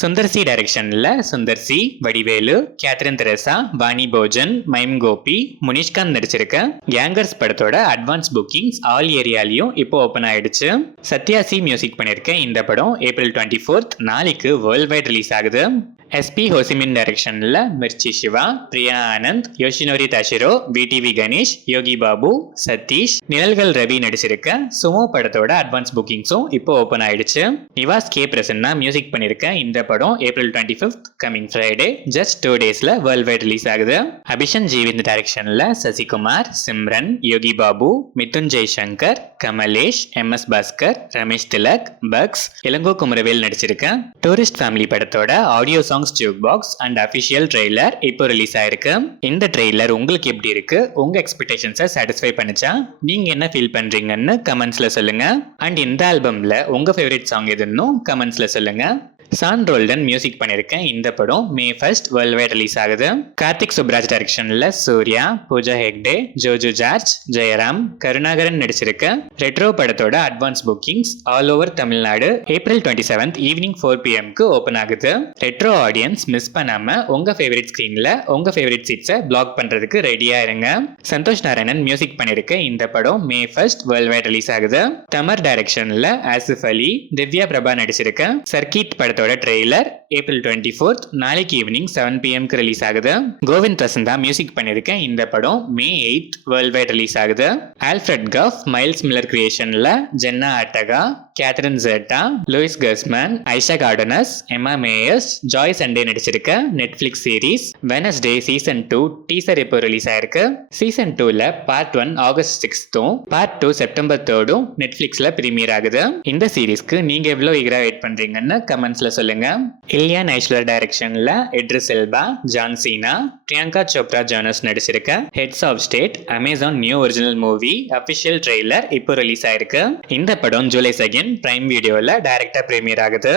சுந்தர் சி டைரக்ஷன்ல சுந்தர் சி, வடிவேலு, கேத்ரின் தெரசா, வாணி போஜன், மைம் கோபி, முனிஷ்காந்த் நடிச்சிருக்க கேங்கர்ஸ் படத்தோட அட்வான்ஸ் புக்கிங்ஸ் ஆல் ஏரியாலையும் இப்போ ஓப்பன் ஆயிடுச்சு. சத்யா சி மியூசிக் பண்ணிருக்க இந்த படம் April 24 நாளைக்கு வேர்ல்ட் வைட் ரிலீஸ் ஆகுது. எஸ்பி ஹோசிமின் டைரக்ஷன்ல மிர்ச்சி சிவா, பிரியா ஆனந்த், யோஷினோரி தாஷிரோ, விடிவி கணேஷ், யோகி பாபு, சதீஷ், நிழல்கள் ரவி நடிச்சிருக்க சுமோ படத்தோட அட்வான்ஸ் புக்கிங்ஸும் இப்போ ஓப்பன் ஆயிடுச்சு. நிவாஸ் கே பிரசன்னா மியூசிக் பண்ணிருக்க இந்த படம் April 25 கமிங் ஃப்ரைடே ஜஸ்ட் 2 டேஸ்ல வேர்ல்ட் வைட் ரிலீஸ் ஆகுது. அபிஷன் ஜீவிந்த் டைரக்ஷன்ல சசிகுமார், சிம்ரன், யோகி பாபு, மிதுன் ஜெய்சங்கர், கமலேஷ், MS பாஸ்கர், ரமேஷ் திலக், பக்ஸ், இளங்கோ குமரவேல் நடிச்சிருக்க டூரிஸ்ட் ஃபேமிலி படத்தோட audio songs jukebox and official trailer இப்போ ரிலீஸ் ஆயிருக்கு. இந்த ட்ரெய்லர் உங்களுக்கு எப்படி இருக்கு, உங்க எக்ஸ்பெக்டேஷன்ஸை சாட்டிஸ்ஃபை பண்ணுச்சா, நீங்க என்ன ஃபீல் பண்றீங்கன்னு கமெண்ட்ஸ்ல சொல்லுங்க. அண்ட் இந்த ஆல்பம்ல உங்க ஃபேவரட் சாங் எதுன்னு கமெண்ட்ஸ்ல சொல்லுங்க. சான் ரோல்டன் மியூசிக் பண்ணிருக்கேன் இந்த படம் May 1 வேர்ல்ட் வைட் ரிலீஸ் ஆகுது. கார்த்திக் சுப்ராஜ் டைரக்ஷன்ல சூர்யா, பூஜா ஹெக்டே, ஜோஜு ஜார்ஜ், ஜெயராம், கருணாகரன் நடிச்சிருக்க ரெட்ரோ படத்தோட advance bookings all over Tamil Nadu April 27 evening 4 PM open ஆகுது. ரெட்ரோ ஆடியன்ஸ் மிஸ் பண்ணாம உங்க ஃபேவரட் ஸ்கிரீன்ல உங்க ஃபேவரட் சீட்ஸை பிளாக் பண்றதுக்கு ரெடியா இருங்க. சந்தோஷ் நாராயணன் மியூசிக் பண்ணிருக்க இந்த படம் May 1 வேர்ல்ட் வைட் ரிலீஸ் ஆகுது. தமர் டைரக்ஷன்ல ஆசிஃப் அலி, திவ்யா பிரபா நடிச்சிருக்க சர்க்கிட் படத்தோட ட்ரெய்லர் April 24 நாளைக்கு ஈவினிங் 7 PM ரிலீஸ் ஆகுது. கோவிந்த் வசந்தா மியூசிக் பண்ணிருக்க இந்த படம் May 8 வேர்ல்ட் வைட் ரிலீஸ் ஆகுது. ஆல்ஃபிரட் கஃப், மைல்ஸ் மில்லர் கிரியேஷன்ல Jenna Ortega, Catherine Zeta, Luis Guzman, Aisha Cardenas, Emma Myers, Joy Sunday நடிச்சிருக்க Netflix series Wednesday season 2 teaser இப்போ release ஆயிருக்கு. சீசன் 2ல part 1 August 6th, part 2 September 3 நெட்ஃபிளிக்ஸ்ல premiere ஆகுது. இந்த சீரிஸ்க்கு நீங்க எவ்வளவு ஈகரா வெயிட் பண்றீங்கன்னு கமெண்ட்ஸ்ல சொல்லுங்க. இலியான் ஐஸ்லர் டைரக்ஷன்ல Idris Elba, John Cena, Priyanka Chopra Jonas நடிச்சிருக்க Heads of State Amazon new original movie official trailer இப்போ ரிலீஸ் ஆயிருக்கு. இந்த படம் ஜூலை 2 பிரைம் வீடியோல டைரக்டா பிரீமியர் ஆகுது.